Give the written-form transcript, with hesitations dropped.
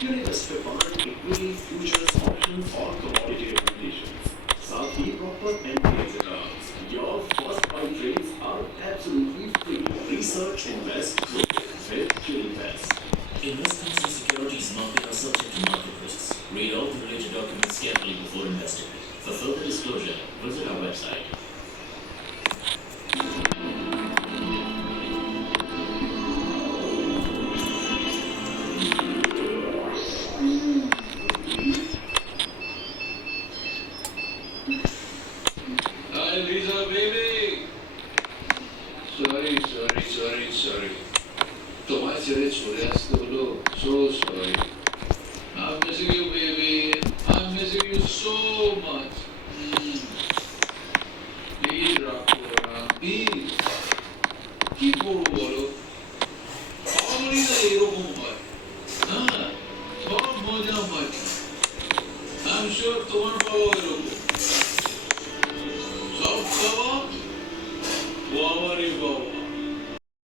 You need us to find equity, futures, options or commodity recommendations. साथ ही proper MPS accounts. Your first 5 trades are absolutely free. Research, invest, grow with Chill Invest. Investments in securities market are subject to market risks. Read all the related documents carefully before investing. For further disclosure, visit our website. Hi, Lisa, baby. Sorry. তোমায় ছেড়ে চলে আসতে হলো so sorry. I'm missing you, baby. I'm missing you so much. Please রাগ করো না, please. কি করবো বলো? পাগলই না এরকম হয়। হ্যাঁ, সব মজা মাটি। I'm sure তোমার বাবা এরকম। সব খাওয়া বাবারই বাবা।